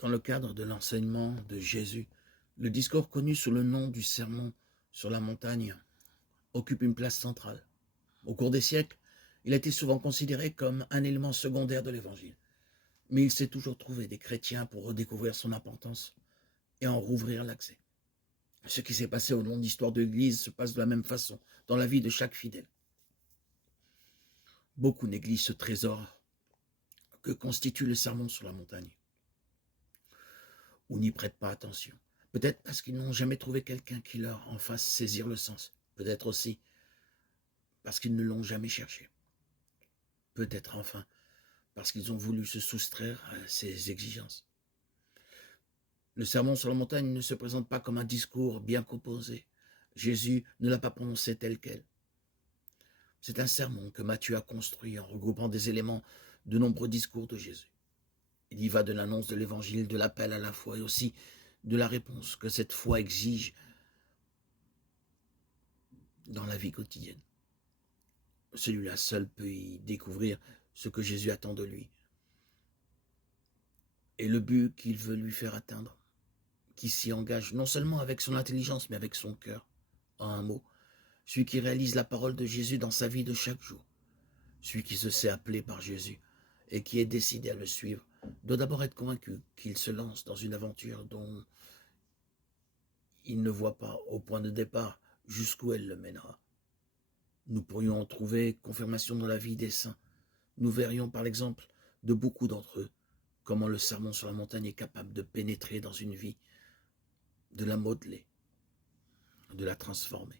Dans le cadre de l'enseignement de Jésus, le discours connu sous le nom du Sermon sur la montagne occupe une place centrale. Au cours des siècles, il a été souvent considéré comme un élément secondaire de l'Évangile. Mais il s'est toujours trouvé des chrétiens pour redécouvrir son importance et en rouvrir l'accès. Ce qui s'est passé au long de l'histoire de l'Église se passe de la même façon dans la vie de chaque fidèle. Beaucoup négligent ce trésor que constitue le Sermon sur la montagne, ou n'y prêtent pas attention. Peut-être parce qu'ils n'ont jamais trouvé quelqu'un qui leur en fasse saisir le sens. Peut-être aussi parce qu'ils ne l'ont jamais cherché. Peut-être enfin parce qu'ils ont voulu se soustraire à ses exigences. Le Sermon sur la montagne ne se présente pas comme un discours bien composé. Jésus ne l'a pas prononcé tel quel. C'est un sermon que Matthieu a construit en regroupant des éléments de nombreux discours de Jésus. Il y va de l'annonce de l'Évangile, de l'appel à la foi et aussi de la réponse que cette foi exige dans la vie quotidienne. Celui-là seul peut y découvrir ce que Jésus attend de lui et le but qu'il veut lui faire atteindre, qui s'y engage non seulement avec son intelligence mais avec son cœur. En un mot, celui qui réalise la parole de Jésus dans sa vie de chaque jour, celui qui se sait appelé par Jésus et qui est décidé à le suivre, doit d'abord être convaincu qu'il se lance dans une aventure dont il ne voit pas au point de départ jusqu'où elle le mènera. Nous pourrions en trouver confirmation dans la vie des saints. Nous verrions par l'exemple de beaucoup d'entre eux comment le sermon sur la montagne est capable de pénétrer dans une vie, de la modeler, de la transformer.